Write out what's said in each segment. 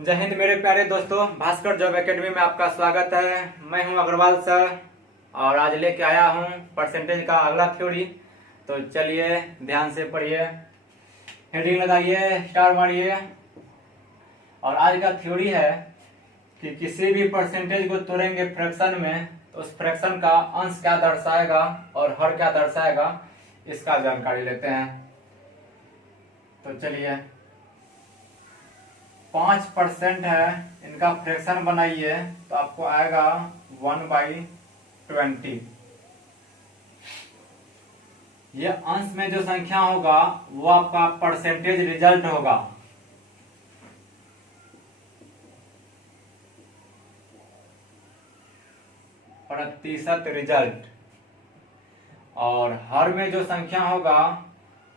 जय हिंद मेरे प्यारे दोस्तों, भास्कर जॉब एकेडमी में आपका स्वागत है। मैं हूं अग्रवाल सर और आज लेके आया हूं परसेंटेज का अगला थ्योरी। तो चलिए ध्यान से पढ़िए, हेडिंग लगाइए, स्टार मारिए। और आज का थ्योरी है कि किसी भी परसेंटेज को तोड़ेंगे फ्रैक्शन में तो उस फ्रैक्शन का अंश क्या दर्शाएगा और हर क्या दर्शाएगा, इसका जानकारी लेते हैं। तो चलिए 5% है, इनका फ्रैक्शन बनाइए तो आपको आएगा 1/20। ये अंश में जो संख्या होगा वो आपका परसेंटेज रिजल्ट होगा। प्रतिशत रिजल्ट। और हर में जो संख्या होगा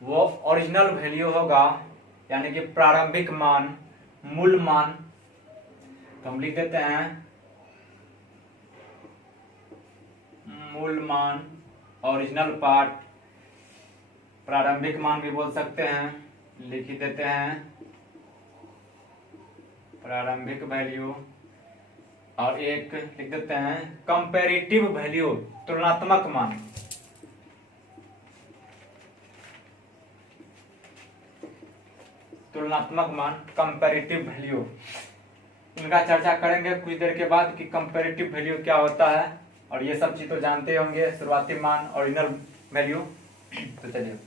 वो ओरिजिनल वैल्यू होगा, यानी कि प्रारंभिक मान, मूल मान। तो हम लिख देते हैं मूल मान, ओरिजिनल पार्ट, प्रारंभिक मान भी बोल सकते हैं, लिख ही देते हैं प्रारंभिक वैल्यू। और एक लिख देते हैं कंपैरेटिव वैल्यू, तुलनात्मक मान। तुलनात्मक मान, कंपैरेटिव वैल्यू। इनका चर्चा करेंगे कुछ देर के बाद कि कंपैरेटिव वैल्यू क्या होता है, और ये सब चीज तो जानते होंगे, शुरुआती मान, ओरिजिनल वैल्यू। तो चलिए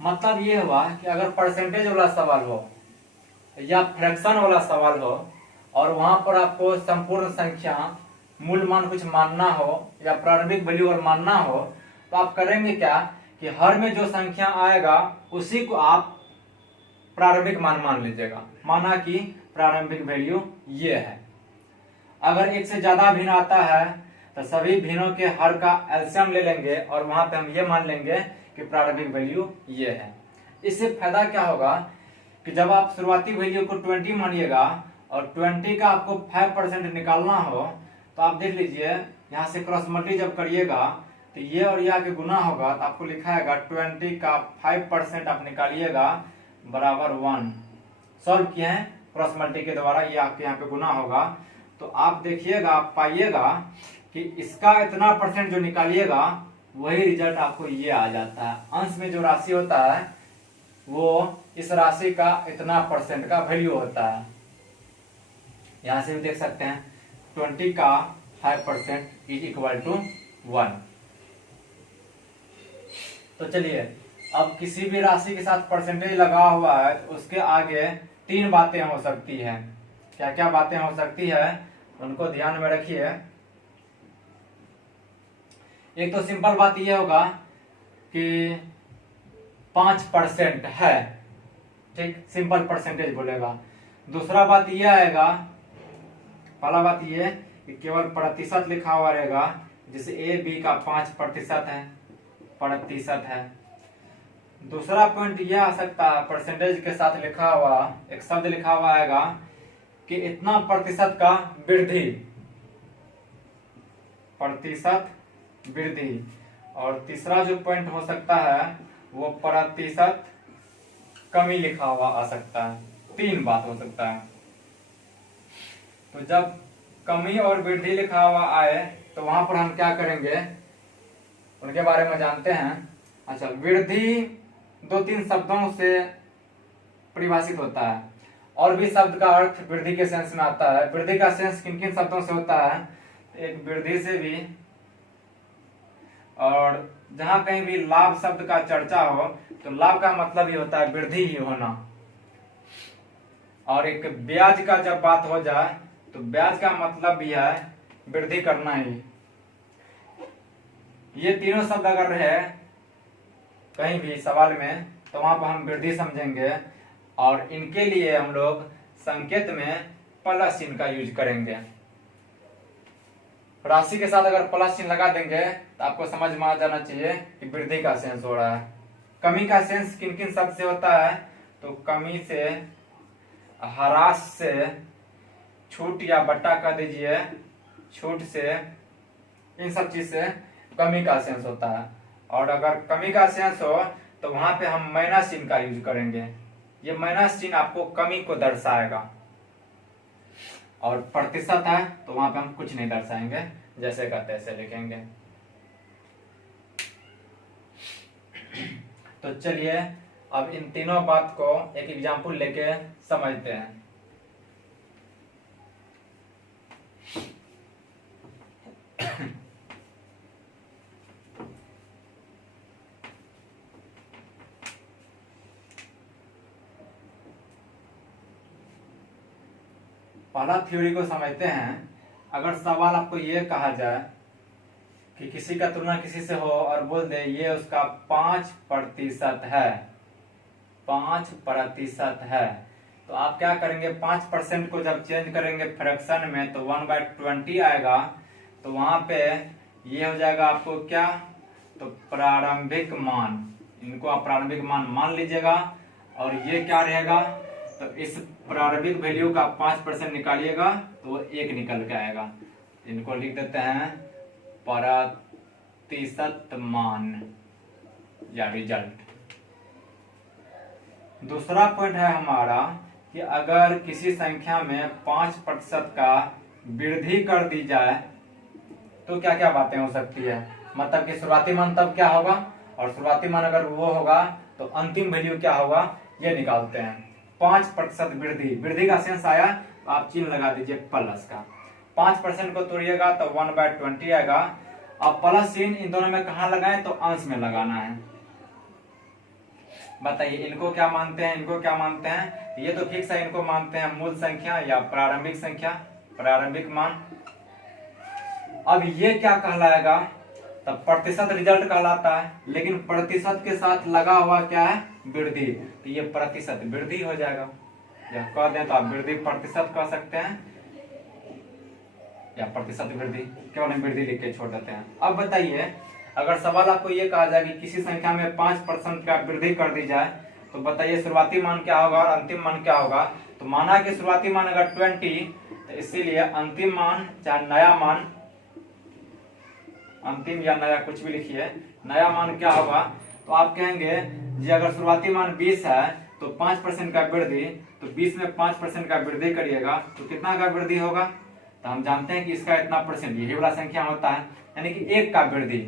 मतलब ये हुआ कि अगर परसेंटेज वाला सवाल हो या फ्रैक्शन वाला सवाल हो और वहां पर आपको संपूर्ण संख्या, मूल मान कुछ मानना हो या प्रारंभिक वैल्यू और मानना हो, तो आप करेंगे क्या कि हर में जो संख्या आएगा उसी को आप प्रारंभिक मान मान लीजिएगा। माना कि प्रारंभिक वैल्यू ये है। अगर एक से ज्यादा भिन्न आता है तो सभी भिन्नों के हर का एलसीएम ले लेंगे और वहां पे हम ये मान लेंगे कि प्रारंभिक वैल्यू ये है। इससे फायदा क्या होगा कि जब आप शुरुआती वैल्यू को 20 मानिएगा और 20 का आपको 5% निकालना हो, तो आप देख लीजिए यहाँ से क्रॉस मल्टी जब करिएगा तो ये और ये आगे गुना होगा, तो आपको लिखाएगा 20 का 5% आप निकालिएगा बराबर 1। सॉल्व किए हैं क्रॉस मल्टी के द्वारा, ये आपके यहाँ पे गुना होगा। तो आप देखिएगा, आप पाइएगा कि इसका इतना परसेंट जो निकालिएगा वही रिजल्ट आपको ये आ जाता है। अंश में जो राशि होता है वो इस राशि का इतना परसेंट का वैल्यू होता है। यहां से भी देख सकते हैं 20 का 5% इज इक्वल टू 1। तो चलिए अब किसी भी राशि के साथ परसेंटेज लगा हुआ है तो उसके आगे 3 बातें हो सकती है। क्या क्या बातें हो सकती है उनको ध्यान में रखिए। एक तो सिंपल बात यह होगा कि 5% है, ठीक, सिंपल परसेंटेज बोलेगा। दूसरा बात यह आएगा, पहला बात यह कि केवल प्रतिशत लिखा हुआ रहेगा, जैसे ए बी का 5% है, प्रतिशत है। दूसरा पॉइंट यह आ सकता है, परसेंटेज के साथ लिखा हुआ एक शब्द लिखा हुआ आएगा कि इतना प्रतिशत का वृद्धि, प्रतिशत वृद्धि। और तीसरा जो पॉइंट हो सकता है वो प्रतिशत कमी लिखा हुआ आ सकता है। 3 बात हो सकता है। तो जब कमी और वृद्धि लिखा हुआ आए तो वहां पर हम क्या करेंगे उनके बारे में जानते हैं। अच्छा, वृद्धि 2-3 शब्दों से परिभाषित होता है, और भी शब्द का अर्थ वृद्धि के सेंस में आता है। वृद्धि का सेंस किन किन शब्दों से होता है, एक वृद्धि से भी, और जहां कहीं भी लाभ शब्द का चर्चा हो तो लाभ का मतलब ही होता है वृद्धि ही होना। और एक ब्याज का जब बात हो जाए तो ब्याज का मतलब भी है वृद्धि करना ही। ये तीनों शब्द अगर रहे कहीं भी सवाल में तो वहां पर हम वृद्धि समझेंगे, और इनके लिए हम लोग संकेत में प्लस चिन्ह का यूज करेंगे। राशि के साथ अगर प्लस चिन्ह लगा देंगे तो आपको समझ में आ जाना चाहिए कि वृद्धि का सेंस हो रहा है। कमी का सेंस किन किन शब्द से होता है, तो कमी से, ह्रास से, छूट या बट्टा कह दीजिए, छूट से, इन सब चीज से कमी का सेंस होता है। और अगर कमी का सेंस हो तो वहां पे हम माइनस चिन्ह का यूज करेंगे। ये माइनस चिन्ह आपको कमी को दर्शाएगा। और प्रतिशत है तो वहां पे हम कुछ नहीं दर्शाएंगे, जैसे का तैसे लिखेंगे। तो चलिए अब इन तीनों बात को एक एग्जाम्पल लेके समझते हैं। पहला थ्योरी को समझते हैं। अगर सवाल आपको ये कहा जाए कि किसी का तुलना किसी से हो और बोल दे ये उसका 5% है, 5% है, तो आप क्या करेंगे, 5% को जब चेंज करेंगे फ्रैक्शन में तो 1/20 आएगा। तो वहां पे ये हो जाएगा आपको क्या, तो प्रारंभिक मान। इनको आप प्रारंभिक मान लीजिएगा। और ये क्या रहेगा, तो इस प्रारंभिक वैल्यू का 5% निकालिएगा तो वो 1 निकल के आएगा। इनको लिख देते हैं प्रतिशत मान या रिजल्ट। दूसरा पॉइंट है हमारा कि अगर किसी संख्या में 5% का वृद्धि कर दी जाए तो क्या क्या बातें हो सकती है। मतलब कि शुरुआती मान तब क्या होगा, और शुरुआती मान अगर वो होगा तो अंतिम वैल्यू क्या होगा, ये निकालते हैं। 5% वृद्धि, वृद्धि का सेंस आया तो आप चिन्ह लगा दीजिए प्लस का। 5% को तोड़िएगा तो 1/20 आएगा। अब प्लस चिन्ह इन दोनों में कहाँ लगाएं, तो अंश में लगाना है। बताइए इनको क्या मानते हैं, इनको क्या मानते हैं। ये तो फिक्स है, इनको मानते हैं मूल संख्या या प्रारंभिक संख्या, प्रारंभिक मान। अब ये क्या कहलाएगा, तब प्रतिशत रिजल्ट कहलाता है। लेकिन प्रतिशत के साथ लगा हुआ क्या है, वृद्धि, तो ये प्रतिशत वृद्धि हो जाएगा। या कह दें तो आप वृद्धि प्रतिशत कह सकते हैं, या प्रतिशत वृद्धि, केवल हम वृद्धि लिख के छोड़ देते हैं। अब बताइए अगर सवाल आपको ये कहा जाए कि किसी संख्या में 5% का वृद्धि कर दी जाए तो बताइए शुरुआती मान क्या होगा और अंतिम मान क्या होगा। तो माना कि शुरुआती मान अगर 20, तो इसीलिए अंतिम मान चाहे नया मान, अंतिम या नया कुछ भी लिखिए, नया मान क्या होगा, तो आप कहेंगे जी अगर शुरुआती मान 20 है तो 5% का वृद्धि, तो 20 में 5% का वृद्धि करिएगा तो कितना का वृद्धि होगा। तो हम जानते हैं कि इसका इतना परसेंट, यही वाला संख्या होता है, यानी कि 1 का वृद्धि।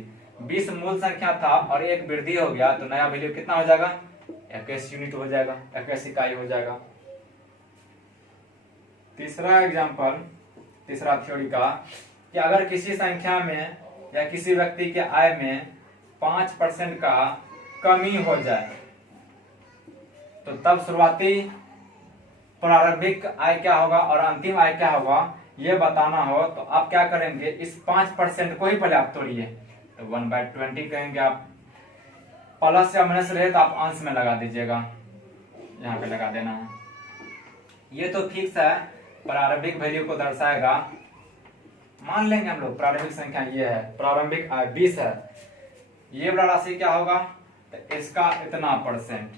20 मूल संख्या था और 1 वृद्धि हो गया तो नया वैल्यू कितना हो जाएगा, 21 यूनिट हो जाएगा, 21 इकाई हो जाएगा। तीसरा एग्जाम्पल, तीसरा थ्योरी का, कि अगर किसी संख्या में या किसी व्यक्ति के आय में 5% का कमी हो जाए तो तब शुरुआती प्रारंभिक आय क्या होगा और अंतिम आय क्या होगा ये बताना हो तो आप क्या करेंगे, इस 5% को ही पहले आप तोड़िए। तो 1/20 कहेंगे आप, प्लस या माइनस रहे तो आप अंश में लगा दीजिएगा, यहाँ पे लगा देना है। ये तो फिक्स है, प्रारंभिक वैल्यू को दर्शाएगा। मान लेंगे हम लोग प्रारंभिक संख्या ये है, प्रारंभिक आय 20 है, ये वाला राशि क्या होगा, तो इसका इतना परसेंट।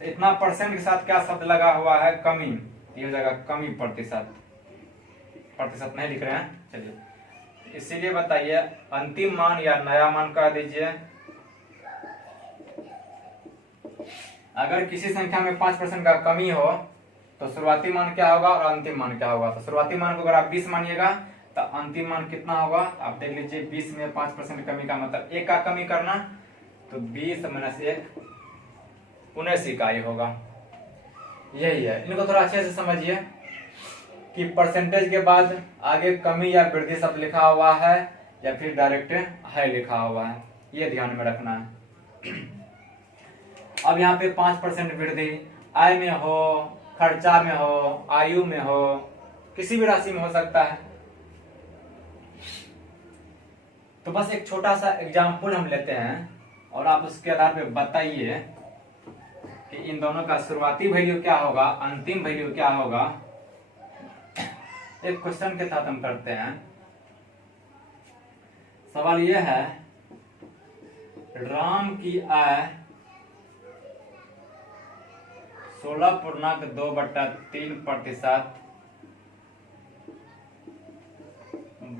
तो इतना परसेंट के साथ क्या शब्द लगा हुआ है, कमी, ये हो जाएगा कमी प्रतिशत। प्रतिशत नहीं लिख रहे हैं, चलिए इसीलिए बताइए अंतिम मान या नया मान कह दीजिए। अगर किसी संख्या में 5% का कमी हो तो शुरुआती मान क्या होगा और अंतिम मान क्या होगा। तो शुरुआती मान को अगर आप 20 मानिएगा तो अंतिम मान कितना होगा, आप देख लीजिए 20 में 5% कमी का मतलब 1 का कमी करना, तो 20 - 1 19 इकाई होगा। यही है, इनको थोड़ा अच्छे से समझिए कि परसेंटेज के बाद आगे कमी या वृद्धि शब्द लिखा हुआ है या फिर डायरेक्ट है लिखा हुआ है, ये ध्यान में रखना है। अब यहाँ पे 5% वृद्धि आय में हो, खर्चा में हो, आयु में हो, किसी भी राशि में हो सकता है। तो बस एक छोटा सा एग्जाम्पल हम लेते हैं और आप उसके आधार पे बताइए कि इन दोनों का शुरुआती वैल्यू क्या होगा, अंतिम वैल्यू क्या होगा। एक क्वेश्चन के साथ हम करते हैं। सवाल यह है, राम की आय 16.2/3%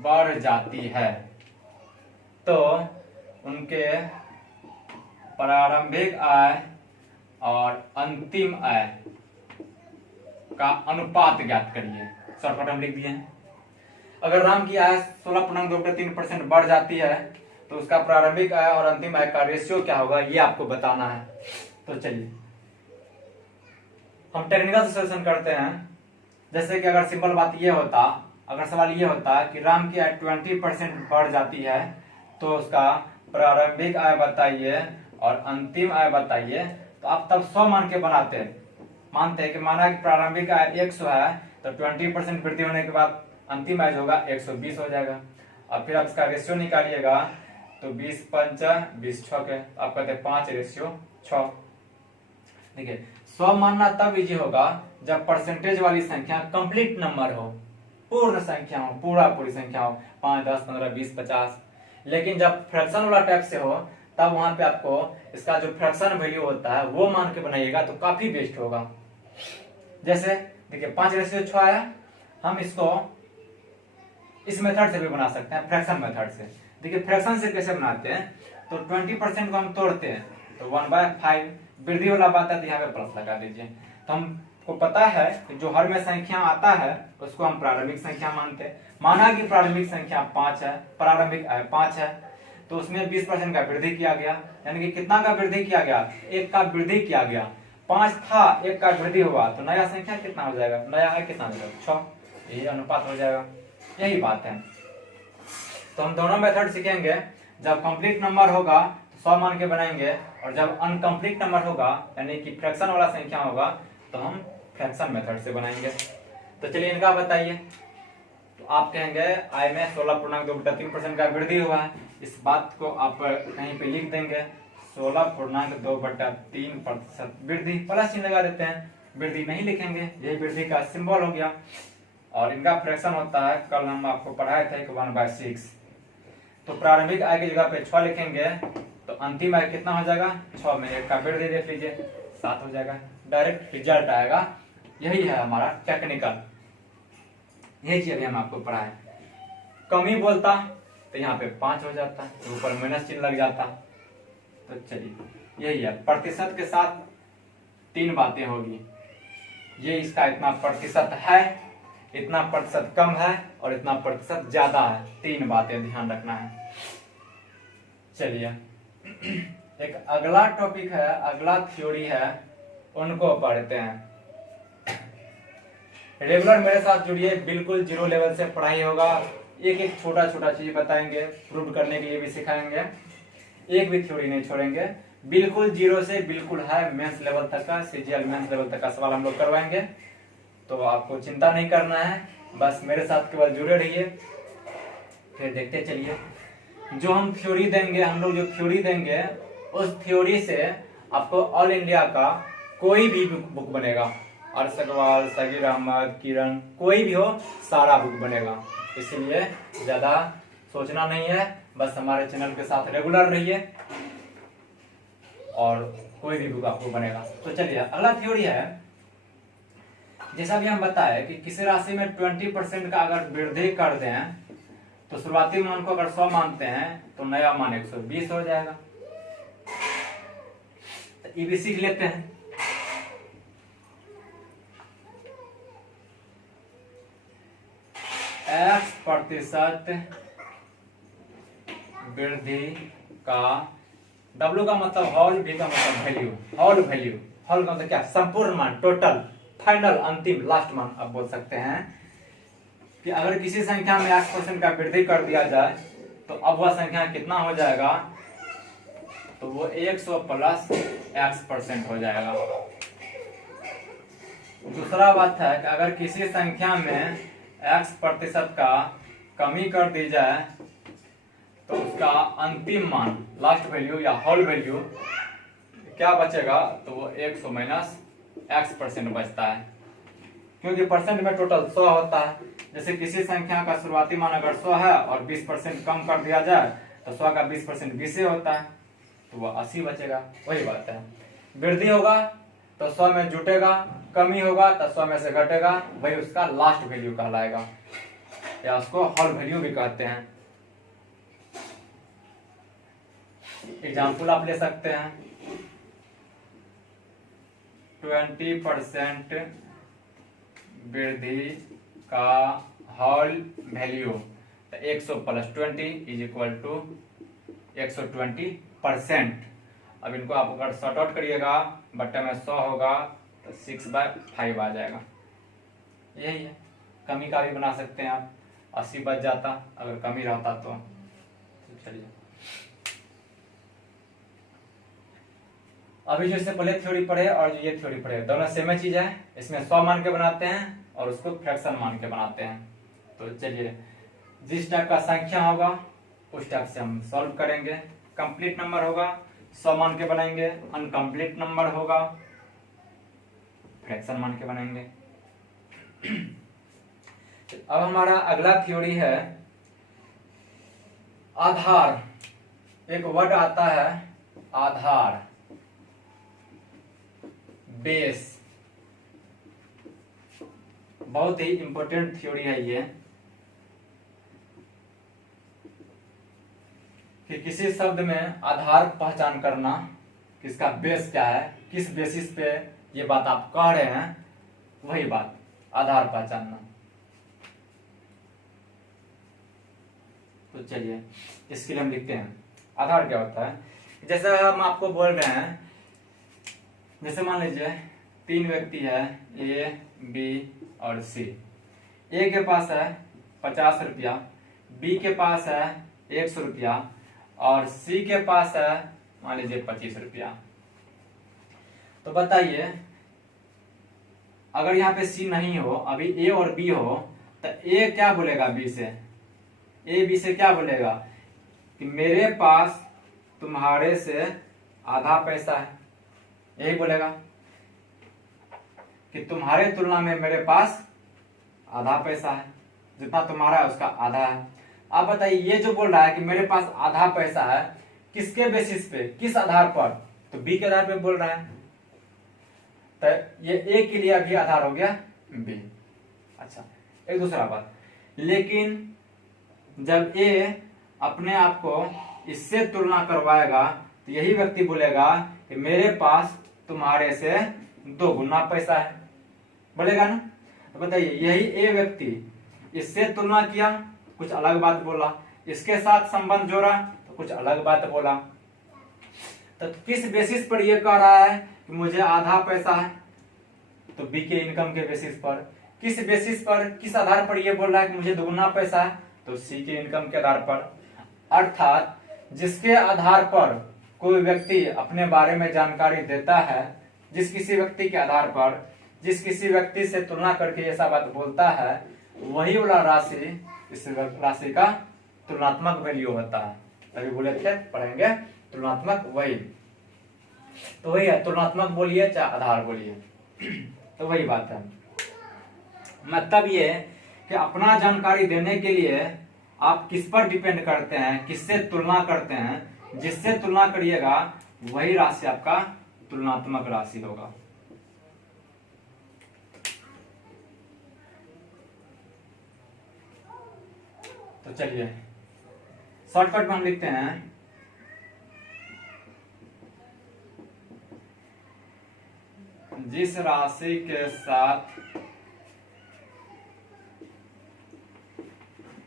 बढ़ जाती है तो उनके प्रारंभिक आय और अंतिम आय का अनुपात ज्ञात करिए। शॉर्टकट हम लिख दिए हैं। अगर राम की आय 16.23% बढ़ जाती है तो उसका प्रारंभिक आय और अंतिम आय का रेशियो क्या होगा, ये आपको बताना है। तो चलिए हम टेक्निकल सोल्यूशन करते हैं। जैसे कि अगर सिंपल बात ये होता, अगर सवाल ये होता कि राम की आय 20% बढ़ जाती है तो उसका प्रारंभिक आय बताइए और अंतिम आय बताइए, तो आप तब 100 मान के बनाते हैं। मानते हैं कि माना कि प्रारंभिक आय 100 है तो 20% वृद्धि होने के बाद अंतिम आय होगा 120 हो जाएगा। और फिर आप इसका रेशियो निकालिएगा तो 20 पंचा 20 छके, आप कहते हैं 5:6। देखिए 100 मानना तब इजी होगा जब परसेंटेज वाली संख्या कंप्लीट नंबर हो, पूर्ण संख्या हो, पूरी संख्या हो, 5, 10, 15, 20, 50। लेकिन जब फ्रैक्शन वाला टाइप से हो तब वहां पे आपको इसका जो फ्रैक्शन वैल्यू होता है वो मान के बनाइएगा तो काफी बेस्ट होगा। जैसे देखिए 5:6 आया, हम इसको इस मेथड से भी बना सकते हैं, फ्रैक्शन मेथड से। देखिए फ्रैक्शन से कैसे बनाते हैं, तो 20% को हम तोड़ते हैं तो 1/5, वृद्धि वाला बात है तो यहाँ पे प्लस लगा दीजिए। तो हमको पता है कि जो हर में संख्या आता है उसको हम प्रारंभिक संख्या मानते हैं। माना कि प्रारंभिक संख्या 5 है, प्रारंभिक आय 5 है, तो उसमें 20% का वृद्धि किया गया, यानी कि कितना का वृद्धि किया गया, 1 का वृद्धि किया गया। 5 था, 1 का वृद्धि हुआ तो नया संख्या कितना हो जाएगा, नया आय कितना हो जाएगा, 6। यही अनुपात हो जाएगा, यही बात है। तो हम दोनों मेथड सीखेंगे। जब कंप्लीट नंबर होगा तो 100 मान के बनाएंगे, और जब अनकंप्लीट नंबर होगा यानी कि फ्रैक्शन वाला संख्या होगा तो हम फ्रैक्शन मेथड से बनाएंगे। तो चलिए इनका बताइए। तो आप कहेंगे आय में 16.2/3% का वृद्धि हुआ है। इस बात को आप कहीं पे लिख देंगे, 16.2/3% वृद्धि, प्लस चिन्ह लगा देते हैं। वृद्धि नहीं लिखेंगे, यही वृद्धि का सिंबल हो गया। और इनका फ्रैक्शन होता है, कल हम आपको पढ़ाए थे 1/6। तो प्रारंभिक आय की जगह पे 6 लिखेंगे तो अंतिम आय कितना हो जाएगा, 6 में 1 का वृद्धि देख लीजिए 7 हो जाएगा। डायरेक्ट रिजल्ट आएगा। यही है हमारा टेक्निकल, यही चीज अभी हम आपको पढ़ाए। कमी बोलता तो यहाँ पे 5 हो जाता, तो ऊपर माइनस चिन्ह लग जाता। तो चलिए यही है, प्रतिशत के साथ 3 बातें होगी। ये इसका इतना प्रतिशत है, इतना प्रतिशत कम है और इतना प्रतिशत ज्यादा है। 3 बातें ध्यान रखना है। चलिए एक अगला टॉपिक है, अगला थ्योरी है, उनको पढ़ते हैं। रेगुलर मेरे साथ जुड़िए, बिल्कुल 0 लेवल से पढ़ाई होगा। एक एक छोटा छोटा चीज बताएंगे, प्रूव करने के लिए भी सिखाएंगे, एक भी थ्योरी नहीं छोड़ेंगे। बिल्कुल 0 से बिल्कुल है मेंस लेवल तक का, सीजीएल मेंस लेवल तक का सवाल हम लोग करवाएंगे। तो आपको चिंता नहीं करना है, बस मेरे साथ केवल जुड़े रहिए। फिर देखते चलिए जो हम थ्योरी देंगे, हम लोग जो थ्योरी देंगे उस थ्योरी से आपको ऑल इंडिया का कोई भी बुक बनेगा, अरशद अग्रवाल, सगीर अहमद, किरण, कोई भी हो, सारा बुक बनेगा। इसीलिए ज्यादा सोचना नहीं है, बस हमारे चैनल के साथ रेगुलर रहिए और कोई भी बुक आपको बनेगा। तो चलिए अगला थ्योरी है, जैसा भी हम बताए कि किसी राशि में 20% का अगर वृद्धि कर दें तो शुरुआती मान को अगर 100 मानते हैं तो नया मान 120 हो जाएगा। तो ये भी सीख लेते हैं। X% वृद्धि का, W का मतलब होल, V का मतलब वैल्यू, होल वैल्यू, होल का मतलब क्या, संपूर्ण मान, टोटल, फाइनल, अंतिम, लास्ट मान आप बोल सकते हैं। कि अगर किसी संख्या में X% का वृद्धि कर दिया जाए तो अब वह संख्या कितना हो जाएगा, तो वो 100 प्लस X% हो जाएगा। दूसरा बात है कि अगर किसी संख्या में X% का कमी कर दी जाए तो उसका अंतिम मान, लास्ट वैल्यू या होल वैल्यू क्या बचेगा, तो वो 100 माइनस X% बचता है। क्योंकि परसेंट में टोटल 100 होता है। जैसे किसी संख्या का शुरुआती मान अगर 100 है और 20% कम कर दिया जाए तो 100 का 20% 20 होता है, तो वह 80 बचेगा। वही बात है, वृद्धि होगा तो 100 में जुटेगा, कमी होगा तो 100 में से घटेगा, वही उसका लास्ट वैल्यू कहलाएगा, या उसको होल वैल्यू भी कहते हैं। एग्जाम्पल आप ले सकते हैं 20% वृद्धि का whole value 100 plus 20 is equal to 120%। अब इनको आप अगर शॉर्ट आउट करिएगा बट्टे में 100 होगा तो 6/5 आ जाएगा। यही है, कमी का भी बना सकते हैं आप, 80 बच जाता अगर कमी रहता तो। चलिए अभी जो इससे पहले थ्योरी पढ़े और जो ये थ्योरी पढ़े दोनों सेम चीज है। इसमें 100 मान के बनाते हैं और उसको फ्रैक्शन मान के बनाते हैं। तो चलिए जिस टाइप का संख्या होगा उस टाइप से हम सॉल्व करेंगे। कंप्लीट नंबर होगा 100 मान के बनाएंगे, अनकंप्लीट नंबर होगा फ्रैक्शन मान के बनाएंगे। अब हमारा अगला थ्योरी है आधार। एक वर्ड आता है आधार, बेस। बहुत ही इंपॉर्टेंट थ्योरी है ये कि किसी शब्द में आधार पहचान करना, किसका बेस क्या है, किस बेसिस पे ये बात आप कह रहे हैं, वही बात आधार पहचानना। तो चलिए इसके लिए हम लिखते हैं आधार क्या होता है। जैसे हम आपको बोल रहे हैं, जैसे मान लीजिए 3 व्यक्ति है ए बी और सी। ए के पास है 50 रुपया, बी के पास है 100 रुपया और सी के पास है मान लीजिए 25 रुपया। तो बताइए अगर यहाँ पे सी नहीं हो, अभी ए और बी हो, तो ए क्या बोलेगा बी से? ए बी से क्या बोलेगा कि मेरे पास तुम्हारे से आधा पैसा है, यही बोलेगा कि तुम्हारे तुलना में मेरे पास आधा पैसा है, जितना तुम्हारा है उसका आधा है। आप बताइए ये जो बोल रहा है कि मेरे पास आधा पैसा है, किसके बेसिस पे, किस आधार पर? तो बी के आधार पे बोल रहा है, तो ये ए के लिए भी आधार हो गया बी। अच्छा, एक दूसरा बात, लेकिन जब ए अपने आप को इससे तुलना करवाएगा तो यही व्यक्ति बोलेगा कि मेरे पास तुम्हारे से 2 गुना पैसा है, बोलेगा ना। तो बताइए यही ए व्यक्ति इससे तुलना किया, कुछ अलग बात बोला, इसके साथ संबंध जोड़ा तो कुछ अलग बात बोला। तो किस बेसिस पर यह कह रहा है कि मुझे आधा पैसा है? तो बी के इनकम के बेसिस पर। किस बेसिस पर, किस आधार पर यह बोल रहा है कि मुझे 2 गुना पैसा है? तो सी के इनकम के आधार पर। अर्थात जिसके आधार पर कोई व्यक्ति अपने बारे में जानकारी देता है, जिस किसी व्यक्ति के आधार पर, जिस किसी व्यक्ति से तुलना करके ऐसा बात बोलता है, वही वाला राशि इस राशि का तुलनात्मक वैल्यू होता है। अभी बोले थे पढ़ेंगे तुलनात्मक वही, तो वही है, तुलनात्मक बोलिए चाहे आधार बोलिए, तो वही बात है। मतलब ये कि अपना जानकारी देने के लिए आप किस पर डिपेंड करते हैं, किससे तुलना करते हैं, जिससे तुलना करिएगा वही राशि आपका तुलनात्मक राशि होगा। तो चलिए शॉर्टकट में हम लिखते हैं जिस राशि के साथ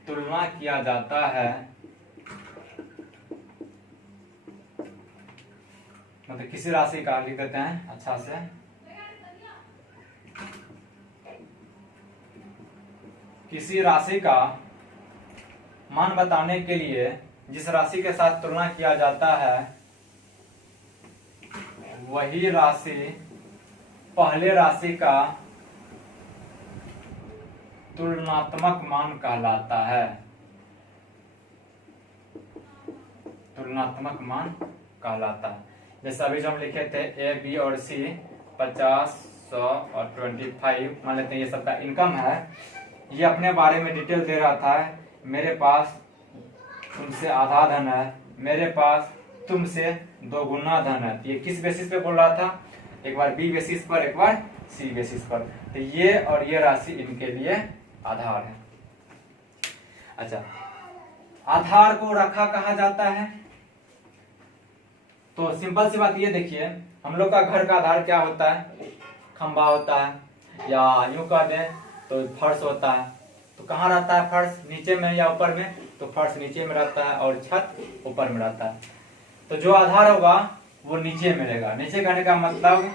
तुलना किया जाता है, मतलब किसी राशि का लिख देते हैं अच्छा से, किसी राशि का मान बताने के लिए जिस राशि के साथ तुलना किया जाता है वही राशि पहले राशि का तुलनात्मक मान कहलाता है। तुलनात्मक मान कहलाता है। जैसे अभी जो हम लिखे थे ए बी और सी 50, 100 और 25 मान लेते हैं ये सबका इनकम है। ये अपने बारे में डिटेल दे रहा था, मेरे पास तुमसे आधा धन है, मेरे पास तुमसे 2 गुना धन है। ये किस बेसिस पे बोल रहा था? एक बार बी बेसिस पर, एक बार सी बेसिस पर। तो ये और ये राशि इनके लिए आधार है। अच्छा, आधार को रखा कहा जाता है, तो सिंपल सी बात ये देखिए, हम लोग का घर का आधार क्या होता है? खंबा होता है, या यूं कह दें तो फर्श होता है। तो कहाँ रहता है फर्श? नीचे में या ऊपर में? तो फर्श नीचे में रहता है और छत ऊपर में रहता है। तो जो आधार होगा वो नीचे में रहेगा। नीचे कहने का मतलब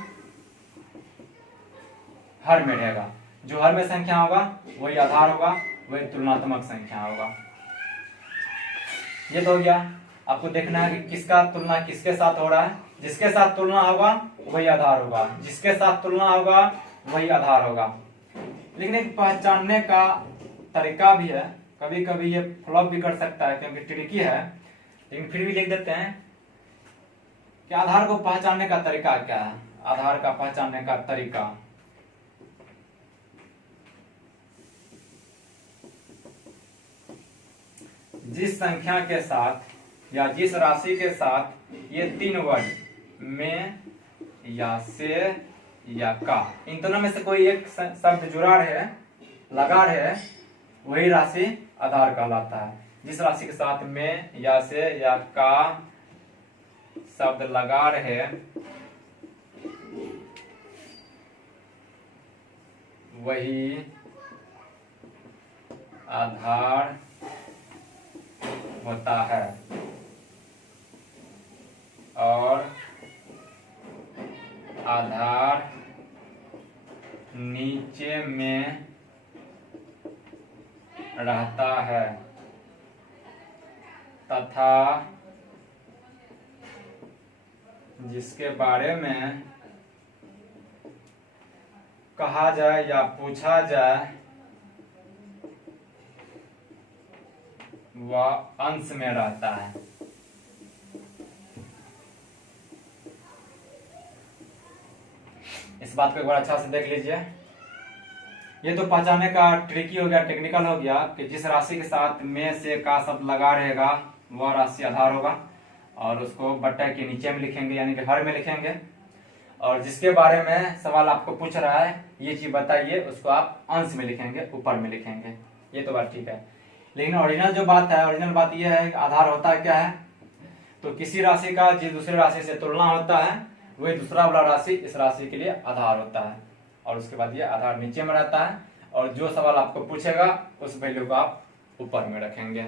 हर में रहेगा। जो हर में संख्या होगा वही आधार होगा, वही तुलनात्मक संख्या होगा। ये तो हो गया। आपको देखना है कि किसका तुलना किसके साथ हो रहा है। जिसके साथ तुलना होगा वही आधार होगा, जिसके साथ तुलना होगा वही आधार होगा। लेकिन एक पहचानने का तरीका भी है, कभी कभी ये फ्लॉप भी कर सकता है क्योंकि ट्रिकी है, लेकिन फिर भी लिख देते हैं कि आधार को पहचानने का तरीका क्या है। आधार का पहचानने का तरीका, जिस संख्या के साथ या जिस राशि के साथ ये तीन वर्ड में या से या का, इन दोनों में से कोई एक शब्द जुड़ा रहे, लगा रहे, वही राशि आधार कहलाता है। जिस राशि के साथ में या से या का शब्द लगा रहे वही आधार होता है। और आधार नीचे में रहता है तथा जिसके बारे में कहा जाए या पूछा जाए वह अंश में रहता है। इस बात को एक बार अच्छा से देख लीजिए। ये तो पहचानने का ट्रिकी हो गया, टेक्निकल हो गया कि जिस राशि के साथ में से का शब्द लगा रहेगा वह राशि आधार होगा, और उसको बट्टे के नीचे में लिखेंगे यानी कि हर में लिखेंगे। और जिसके बारे में सवाल आपको पूछ रहा है ये चीज बताइए, उसको आप अंश में लिखेंगे, ऊपर में लिखेंगे। ये तो बात ठीक है। लेकिन ओरिजिनल जो बात है, ओरिजिनल बात यह है कि आधार होता क्या है? तो किसी राशि का जिस दूसरे राशि से तुलना होता है वही दूसरा वाला राशि इस राशि के लिए आधार होता है। और उसके बाद ये आधार नीचे में रहता है, और जो सवाल आपको पूछेगा उस वैल्यू को आप ऊपर में रखेंगे।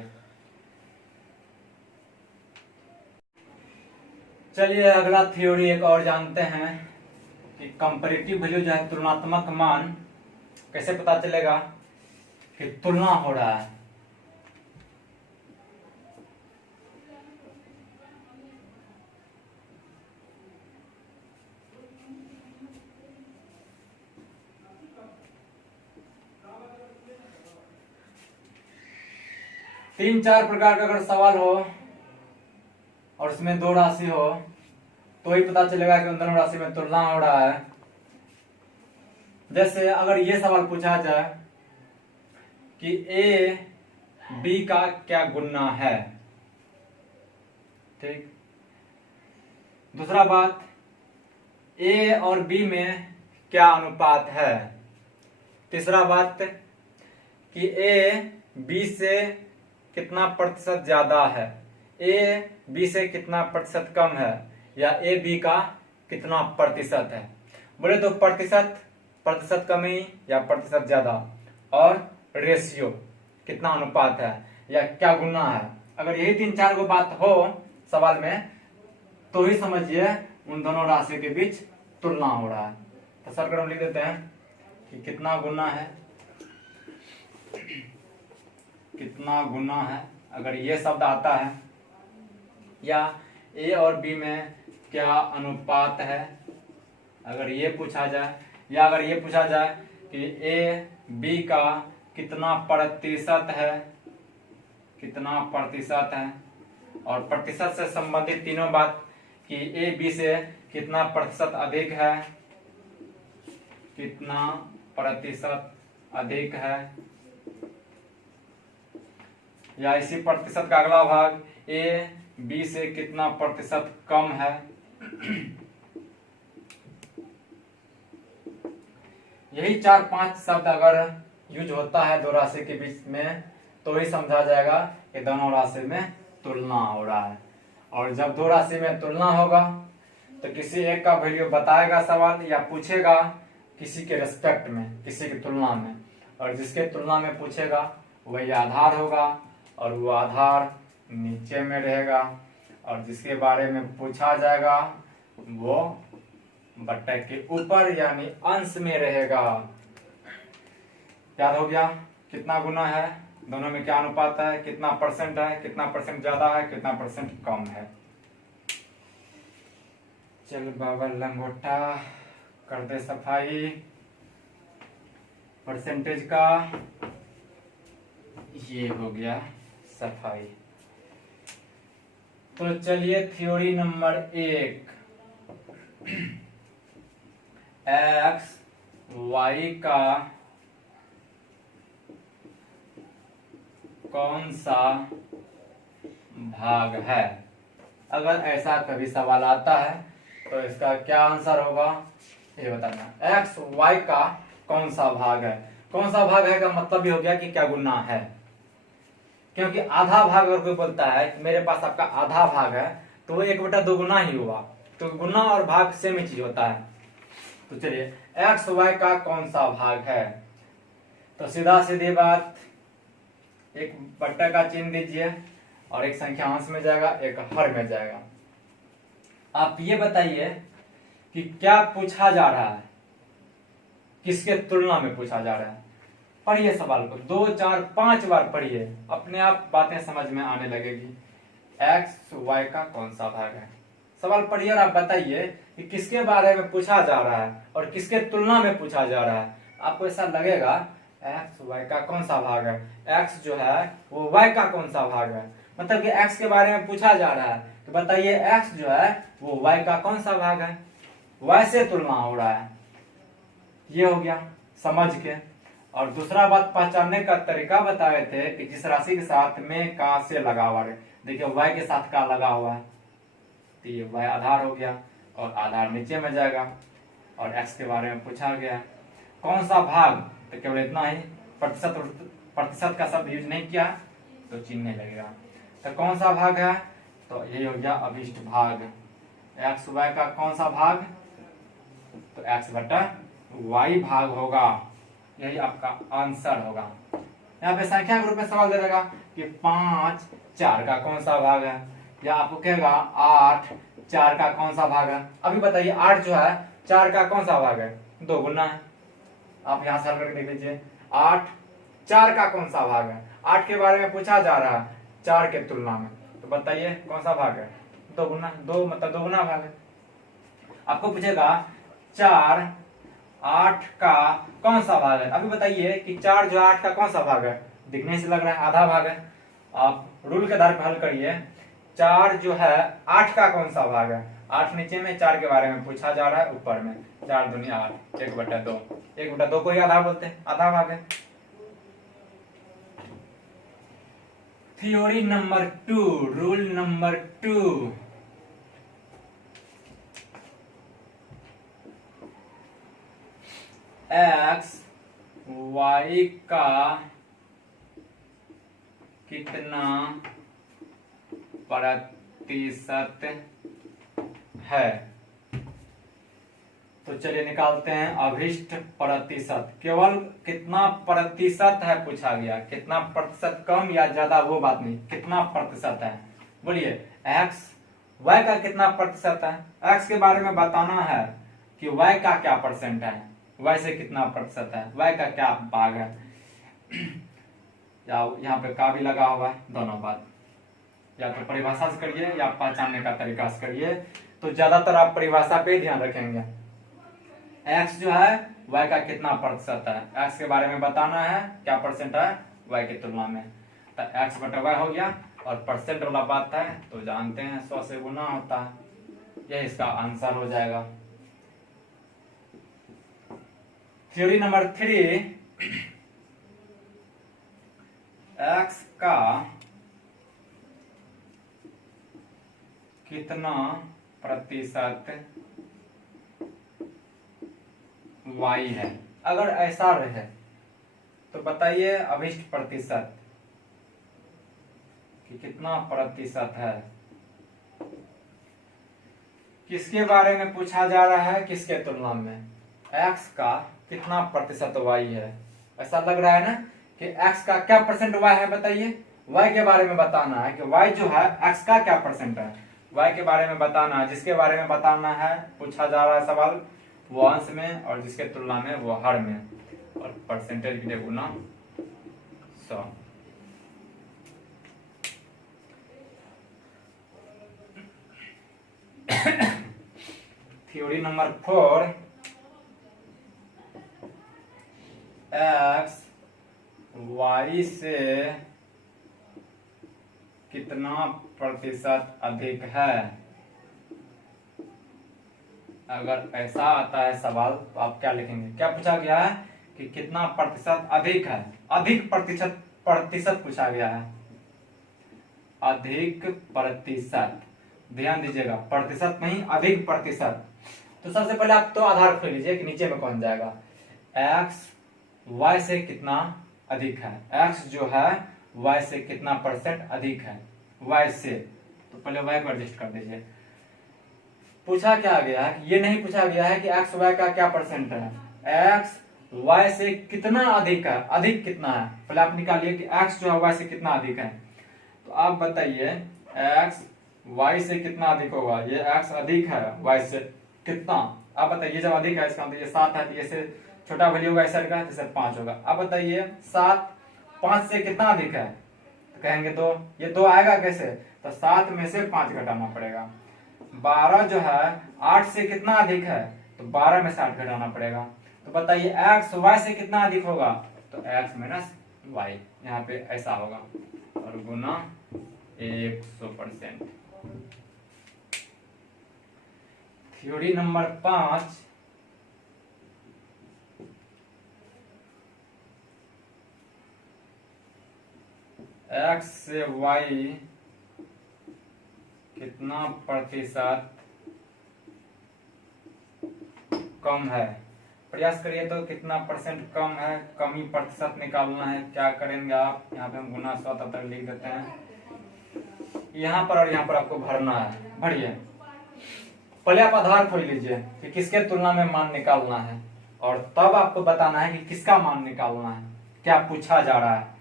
चलिए अगला थ्योरी एक और जानते हैं कि कंपैरेटिव वैल्यू जो है, तुलनात्मक मान, कैसे पता चलेगा कि तुलना हो रहा है। तीन चार प्रकार का अगर सवाल हो और उसमें दो राशि हो तो ही पता चलेगा कि उन दोनों राशि में तुलना हो रहा है। जैसे अगर ये सवाल पूछा जाए कि ए बी का क्या गुना है, ठीक। दूसरा बात, ए और बी में क्या अनुपात है। तीसरा बात कि ए बी से कितना प्रतिशत ज्यादा है, ए बी से कितना प्रतिशत कम है, या ए बी का कितना प्रतिशत है। बोले तो प्रतिशत कमी या प्रतिशत ज्यादा, और रेशियो कितना अनुपात है या क्या गुना है। अगर यही तीन चार गो बात हो सवाल में तो ही समझिए उन दोनों राशि के बीच तुलना हो रहा है। तो सर्कल हम लिख देते हैं कि कितना गुना है, कितना गुना है। अगर ये शब्द आता है, या ए और बी में क्या अनुपात है, अगर ये पूछा जाए, या अगर ये पूछा जाए कि ए बी का कितना प्रतिशत है, कितना प्रतिशत है, और प्रतिशत से संबंधित तीनों बात कि ए बी से कितना प्रतिशत अधिक है, कितना प्रतिशत अधिक है, या इसी प्रतिशत का अगला भाग ए बी से कितना प्रतिशत कम है। यही चार पांच शब्द अगर यूज होता है दो राशि के बीच में तो ही समझा जाएगा कि दोनों राशि में तुलना हो रहा है। और जब दो राशि में तुलना होगा तो किसी एक का वैल्यू बताएगा सवाल या पूछेगा किसी के रेस्पेक्ट में, किसी की तुलना में, और जिसके तुलना में पूछेगा वही आधार होगा और वो आधार नीचे में रहेगा, और जिसके बारे में पूछा जाएगा वो बट्टे के ऊपर यानी अंश में रहेगा। याद हो गया कितना गुना है, दोनों में क्या अनुपात है, कितना परसेंट है, कितना परसेंट ज्यादा है, कितना परसेंट कम है। चल बाबा लंगोटा कर दे सफाई परसेंटेज का, ये हो गया सफाई। तो चलिए थ्योरी नंबर 1, एक्स वाई का कौन सा भाग है। अगर ऐसा कभी सवाल आता है तो इसका क्या आंसर होगा ये बताना। एक्स वाई का कौन सा भाग है, कौन सा भाग है का मतलब ये हो गया कि क्या गुना है, क्योंकि आधा भाग अगर कोई बोलता है कि मेरे पास आपका आधा भाग है तो वो 1/2 गुना ही हुआ, तो गुना और भाग सेम ही चीज होता है। तो चलिए एक्स वाई का कौन सा भाग है, तो सीधा सीधी बात, एक बट्टा का चिन्ह दीजिए और एक संख्या अंश में जाएगा, एक हर में जाएगा। आप ये बताइए कि क्या पूछा जा रहा है, किसके तुलना में पूछा जा रहा है। पढ़िए सवाल को 2 4 5 बार पढ़िए, अपने आप बातें समझ में आने लगेगी। एक्स वाई का कौन सा भाग है, सवाल पढ़िए और आप बताइए कि किसके बारे में पूछा जा रहा है और किसके तुलना में पूछा जा रहा है। आपको ऐसा लगेगा एक्स वाई का कौन सा भाग है, एक्स जो है वो वाई का कौन सा भाग है, मतलब कि एक्स के बारे में पूछा जा रहा है तो बताइए एक्स जो है वो वाई का कौन सा भाग है, वाई से तुलना हो रहा है। ये हो गया समझ के। और दूसरा बात पहचानने का तरीका बताए थे कि जिस राशि के साथ में का से लगा हुआ है, देखिए वाई के साथ का लगा हुआ है तो ये वाई आधार हो गया और आधार नीचे में जाएगा, और एक्स के बारे में पूछा गया कौन सा भाग, तो केवल इतना ही, प्रतिशत का शब्द यूज नहीं किया तो चिन्ह नहीं लगेगा। तो कौन सा भाग है, तो यही हो गया अभिष्ट भाग। एक्स वाई का कौन सा भाग, तो एक्स बटा वाई भाग होगा, यही आपका आंसर होगा। यहाँ पे संख्या के रूप में सवाल दे देगा कि 5 4 का कौन सा भाग है, या आपको कहेगा 8 4 का कौन सा भाग है। अभी बताइए 8 जो है 4 का कौन सा भाग है, 2 गुना है। आप यहाँ सर करके देख लीजिए 8 4 का कौन सा भाग है, 8 के बारे में पूछा जा रहा है 4 के तुलना में, तो बताइए कौन सा भाग है, 2 गुना, 2 मतलब 2 गुना भाग है। आपको पूछेगा 4 8 का कौन सा भाग है, अभी बताइए कि 4 जो 8 का कौन सा भाग है, दिखने से लग रहा है आधा भाग है। आप रूल के आधार पर हल करिए, 4 जो है 8 का कौन सा भाग है, 8 नीचे में, 4 के बारे में पूछा जा रहा है ऊपर में, 4 दूनी 8, 1/2, 1/2 को ही आधा बोलते हैं, आधा भाग है। Theory number 2, rule number 2, X Y का कितना प्रतिशत है। तो चलिए निकालते हैं अभिष्ट प्रतिशत। केवल कितना प्रतिशत है पूछा गया, कितना प्रतिशत कम या ज्यादा वो बात नहीं, कितना प्रतिशत है। बोलिए एक्स वाई का कितना प्रतिशत है, एक्स के बारे में बताना है कि वाई का क्या परसेंट है, वाई से कितना प्रतिशत है, वाई का क्या भाग है। या यहाँ पे का भी लगा हुआ है, दोनों बात या तो परिभाषा से करिए या पहचानने का तरीका से करिए, तो ज्यादातर आप परिभाषा पे ध्यान रखेंगे। एक्स जो है वाई का कितना प्रतिशत है, एक्स के बारे में बताना है क्या परसेंट है वाई की तुलना में, तो एक्स बटा वाई हो गया। और परसेंट वाला बात है तो जानते हैं 100 से गुना होता है, यह इसका आंसर हो जाएगा। थ्योरी नंबर 3, एक्स का कितना प्रतिशत वाई है। अगर ऐसा रहे तो बताइए अभिष्ट प्रतिशत कि कितना प्रतिशत है। किसके बारे में पूछा जा रहा है, किसके तुलना में, x का कितना प्रतिशत y है। ऐसा लग रहा है ना कि x का क्या परसेंट y है, बताइए। y के बारे में बताना है कि y जो है x का क्या परसेंट है, y के बारे में बताना है। जिसके बारे में बताना है पूछा जा रहा है सवाल, वो अंश में, और जिसके तुलना में वो हर में, और परसेंटेज के लिए गुना 100। थ्योरी नंबर 4, x y से कितना प्रतिशत अधिक है। अगर ऐसा आता है सवाल तो आप क्या लिखेंगे, क्या पूछा गया है कि कितना प्रतिशत अधिक है, अधिक प्रतिशत प्रतिशत पूछा गया है, अधिक प्रतिशत, ध्यान दीजिएगा, प्रतिशत नहीं अधिक प्रतिशत। तो सबसे पहले आप तो आधार खोल लीजिए कि नीचे में कौन जाएगा, x y से कितना अधिक है, x जो है y से कितना परसेंट अधिक है, y से, तो पहले y को एडजस्ट कर दीजिए। पूछा क्या गया है, ये नहीं पूछा गया है कि x y का क्या परसेंट है, x y से कितना अधिक है, अधिक कितना है, पहले आप निकालिए कि x जो है y से कितना अधिक है। तो आप बताइए x y से कितना अधिक होगा, ये x अधिक है y से कितना, आप बताइए। जब अधिक है इसका मतलब ये 7 है, तो ये से छोटा वैल्यू होगा इस साइड का, जैसे 5 होगा। आप बताइए 7 5 से कितना अधिक है, तो कहेंगे 2, ये 2 आएगा कैसे, तो 7 में से 5 घटाना पड़ेगा। 12 जो है 8 से कितना अधिक है, तो 12 में से 8 घटाना पड़ेगा। तो बताइए x y से कितना अधिक होगा, तो x माइनस y, यहाँ पे ऐसा होगा, और गुना 100%। थ्योरी नंबर 5, x से y कितना प्रतिशत कम है। प्रयास करिए तो कितना परसेंट कम है, कमी प्रतिशत निकालना है। क्या करेंगे आप, यहाँ पे हम गुना 100 तब तक लिख देते हैं, यहाँ पर और यहाँ पर आपको भरना है, भरिए। पहले आप आधार खोल लीजिए कि किसके तुलना में मान निकालना है, और तब आपको बताना है कि किसका मान निकालना है, क्या पूछा जा रहा है।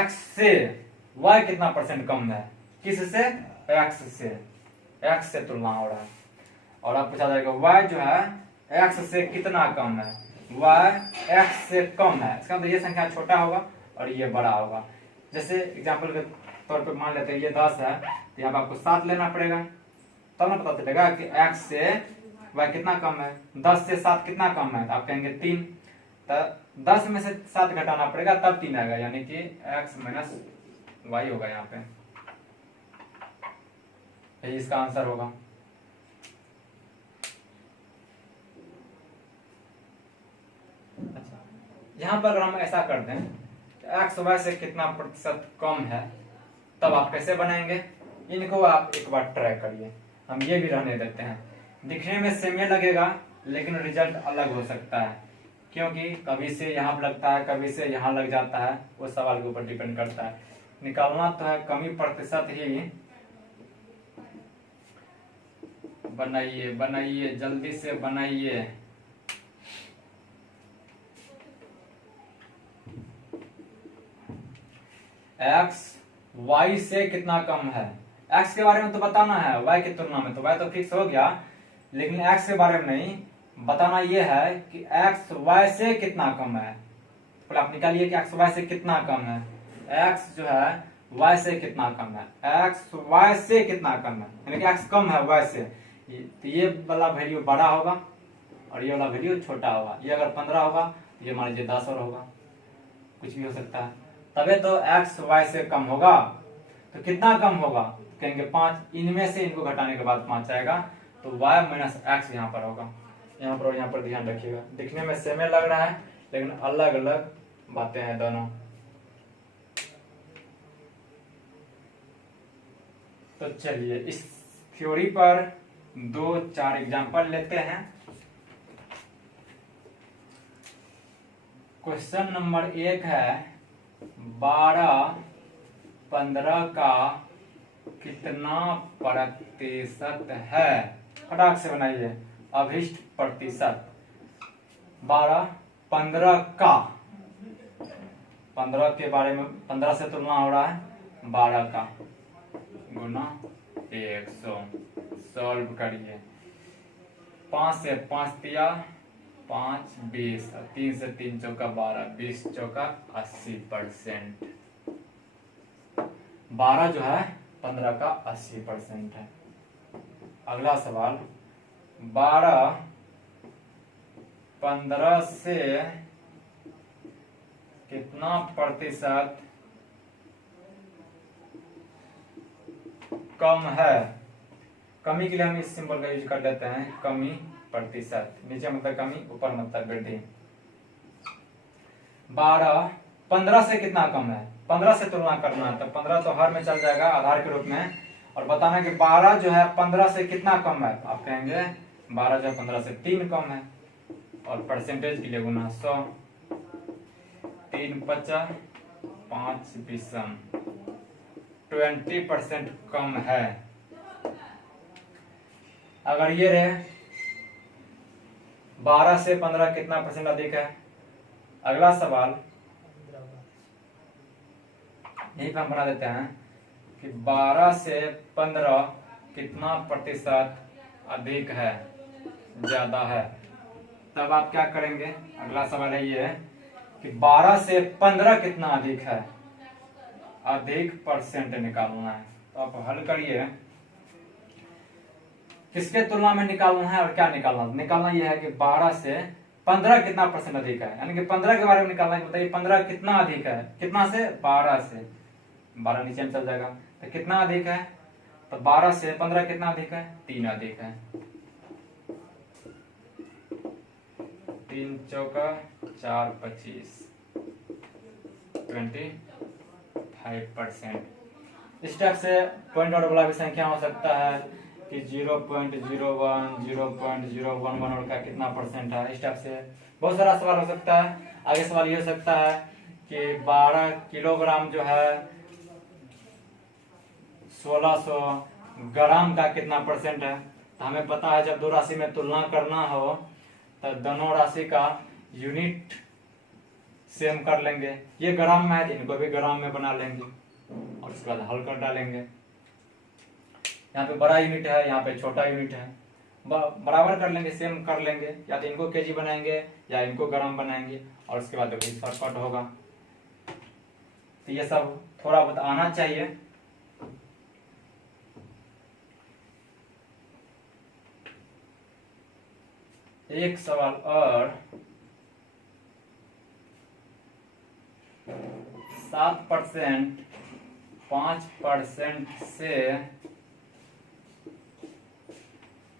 x से y कितना परसेंट कम है, किससे, x से, x से तुलना हो रहा है। और अब पूछा जाएगा y जो है x से कितना कम है, y x से कम है, इसका मतलब ये संख्या छोटा होगा और ये बड़ा होगा। जैसे एग्जांपल के तौर पे मान लेते हैं ये 10 है, तो यहाँ पर आपको 7 लेना पड़ेगा, तब ना पता चलेगा कि x से y कितना कम है। 10 से 7 कितना कम है, तो आप कहेंगे 3, तो 10 में से 7 घटाना पड़ेगा तब 3 आएगा, यानी कि x माइनस y होगा यहाँ पे, यही इसका आंसर होगा। अच्छा, यहाँ पर अगर हम ऐसा कर दें एक्स वाई से कितना प्रतिशत कम है, तब आप कैसे बनाएंगे, इनको आप एक बार ट्राई करिए। हम ये भी रहने देते हैं, दिखने में सेम लगेगा लेकिन रिजल्ट अलग हो सकता है, क्योंकि कभी से यहाँ लगता है, कभी से यहाँ लग जाता है, वो सवाल के ऊपर डिपेंड करता है। निकालना तो है कमी प्रतिशत ही, बनाइए बनाइए जल्दी से बनाइए। x y से कितना कम है, x के बारे में तो बताना है, y की तुलना में, तो y तो फिक्स हो गया, लेकिन x के बारे में नहीं बताना ये है कि x y से कितना कम है। तो आप निकालिए कि x y से कितना कम है, x जो है y से कितना कम है, x y से कितना कम है, यानी कि x कम है y से, तो ये वाला वैल्यू बड़ा होगा और ये वाला वैल्यू छोटा होगा। ये अगर 15 होगा तो ये मान लीजिए 10 और होगा, कुछ भी हो सकता है, तबे तो x y से कम होगा। तो कितना कम होगा, कहेंगे 5, इनमें से इनको घटाने के बाद 5 आएगा, तो y माइनस एक्स यहाँ पर होगा। यहाँ पर और यहाँ पर ध्यान रखिएगा, दिखने में सेम लग रहा है लेकिन अलग अलग बातें हैं दोनों। तो चलिए इस थ्योरी पर 2-4 एग्जांपल लेते हैं। क्वेश्चन नंबर 1 है 12 15 का कितना प्रतिशत है, फटाक से बनाइए, अभिष्ट प्रतिशत। 12, 15 का, 15 के बारे में 15 से तुलना हो रहा है 12 का, गुना 100। सॉल्व करिए। 5 से 5 दिया 5, 20, 3 से 3 चौका 12, 20 चौका 80%। 12 जो है 15 का 80% है। अगला सवाल, 12 15 से कितना प्रतिशत कम है। कमी के लिए हम इस सिंबल का यूज कर लेते हैं, कमी प्रतिशत। नीचे मतलब कमी, ऊपर मतलब वृद्धि। 12 15 से कितना कम है, 15 से तुलना करना है, तो 15 तो हर में चल जाएगा आधार के रूप में, और बताना कि 12 जो है 15 से कितना कम है। आप कहेंगे 12 जो है 15 से 3 कम है, और परसेंटेज के लिए गुना 100। 3 50, 5 विषम, 20% कम है। अगर ये रहे 12 से 15 कितना परसेंट अधिक है। अगला सवाल यही पे हम बना देते हैं कि 12 से 15 कितना प्रतिशत अधिक है, ज्यादा है। तब आप क्या करेंगे, अगला सवाल है ये कि 12 से 15 कितना अधिक है, अधिक परसेंट निकालना है। तो आप हल करिए, किसके तुलना में निकालना है और क्या निकालना यह है कि 12 से 15 कितना परसेंट अधिक है, यानी कि 15 के बारे में निकालना है। बताइए 15 कितना अधिक है, कितना से, 12 से। 12 नीचे में चल जाएगा, तो कितना अधिक है, तो 12 से 15 कितना अधिक है, 3 अधिक है। 3 चौका 4 25, 25%। इस टाइप से पॉइंट और वाला भी संख्या हो सकता है कि 0.01, 0.011 और का कितना परसेंट है। इस टाइप से बहुत सारा सवाल हो सकता है। आगे सवाल ये हो सकता है कि 12 किलोग्राम जो है 1600 ग्राम का कितना परसेंट है। तो हमें पता है जब दो राशि में तुलना करना हो तो दोनों राशि का यूनिट सेम कर लेंगे। ये ग्राम में है तो इनको भी ग्राम में बना लेंगे और उसके बाद हल कर डालेंगे। यहाँ पे बड़ा यूनिट है, यहाँ पे छोटा यूनिट है, बराबर कर लेंगे, सेम कर लेंगे। या तो इनको केजी बनाएंगे या इनको ग्राम बनाएंगे और उसके बाद वही शॉर्टकट होगा। तो ये सब थोड़ा बहुत आना चाहिए। एक सवाल और, 7% 5% से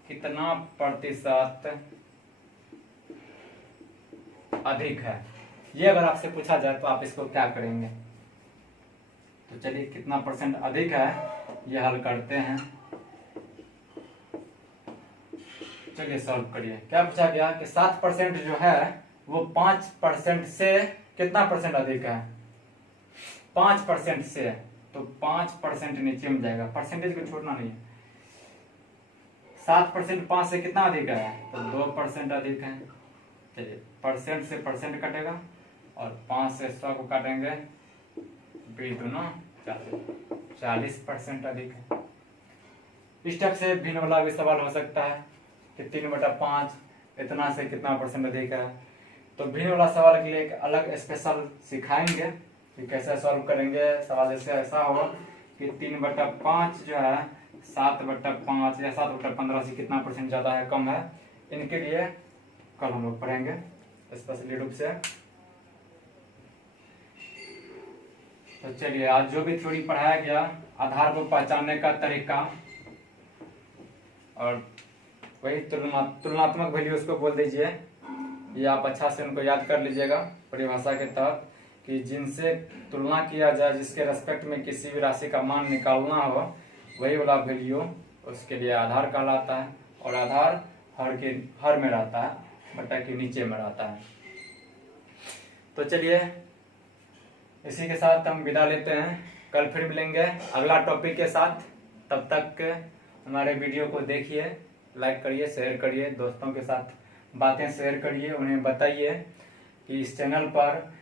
कितना प्रतिशत अधिक है। ये अगर आपसे पूछा जाए तो आप इसको क्या करेंगे। तो चलिए कितना परसेंट अधिक है ये हल करते हैं। चलिए सॉल्व करिए। क्या पूछा गया कि 7% जो है वो 5% से कितना परसेंट अधिक है, 5% से। तो 5% नीचे में जाएगा, परसेंटेज को छोड़ना नहीं है। 7% 5 से कितना अधिक है, तो 2% अधिक है। चलिए परसेंट से परसेंट कटेगा और 5 से 100 को काटेंगे, 20 दूना 40% अधिक है। इस टाइप से भिन्न वाला भी सवाल हो सकता है कि 3/5 इतना से कितना परसेंट अधिक है। तो भिन्न वाला सवाल के लिए एक अलग स्पेशल सिखाएंगे कि कैसे सॉल्व करेंगे। सवाल जैसे ऐसा होगा कि 3/5 जो है 7/5 या 7/15 से कितना परसेंट ज्यादा है, कम है। इनके लिए कल हम लोग पढ़ेंगे स्पेशली रूप से। तो चलिए आज जो भी थ्योरी पढ़ाया गया, आधार को पहचानने का तरीका और वही तुलनात्मक वैल्यू उसको बोल दीजिए। ये आप अच्छा से उनको याद कर लीजिएगा परिभाषा के तहत कि जिनसे तुलना किया जाए, जिसके रेस्पेक्ट में किसी भी राशि का मान निकालना हो, वही वाला वैल्यू उसके लिए आधार कहलाता है। और आधार हर में रहता है, बटा के नीचे में रहता है। तो चलिए इसी के साथ हम विदा लेते हैं। कल फिर मिलेंगे अगला टॉपिक के साथ। तब तक हमारे वीडियो को देखिए, लाइक करिए, शेयर करिए, दोस्तों के साथ बातें शेयर करिए, उन्हें बताइए कि इस चैनल पर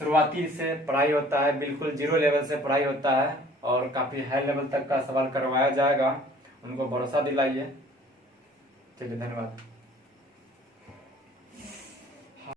शुरुआती से पढ़ाई होता है, बिल्कुल 0 लेवल से पढ़ाई होता है और काफ़ी हाई लेवल तक का सवाल करवाया जाएगा। उनको भरोसा दिलाइए। चलिए, धन्यवाद।